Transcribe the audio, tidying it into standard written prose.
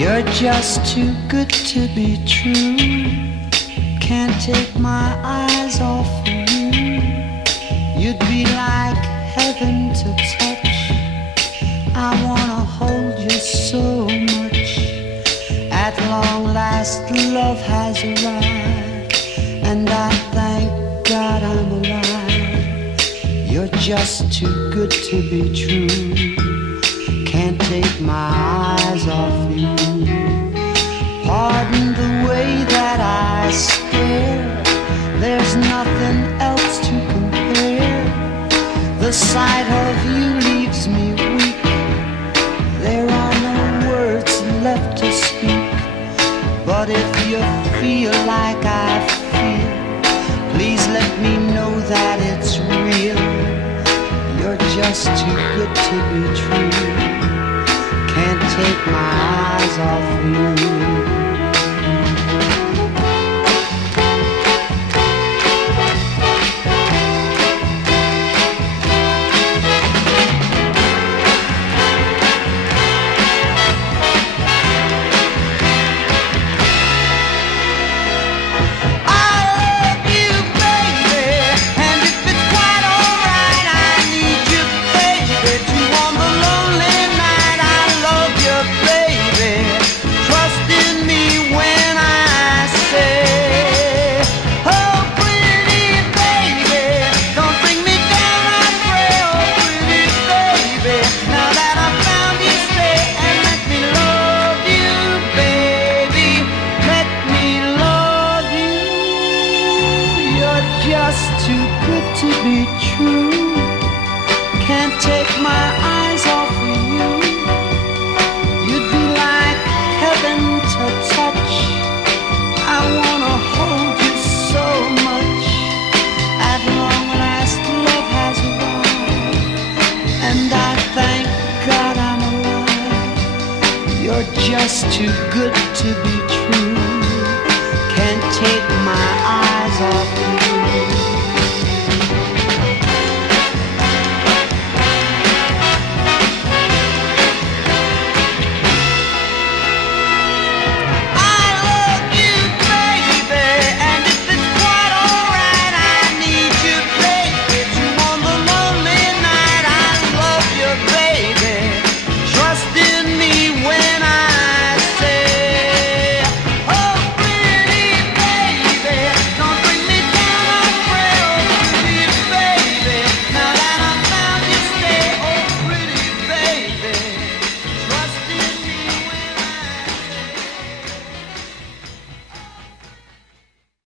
You're just too good to be true. Can't take my eyes off of you. You'd be like heaven to touch. I wanna hold you so much. At long last, love has arrived, and I thank God I'm alive. You're just too good to be true. Can't take my eyes off you. Pardon the way that I stare. There's nothing else to compare. The sight of you leaves me weak. There are no words left to speak. But if you feel like I feel, please let me know that it's real. You're just too good to be true. Can't take my eyes off you. Just too good to be true. Can't take my eyes off of you. You'd be like heaven to touch. I wanna hold you so much. At long last, love has arrived, and I thank God I'm alive. You're just too good to be true. Can't take my eyes off you.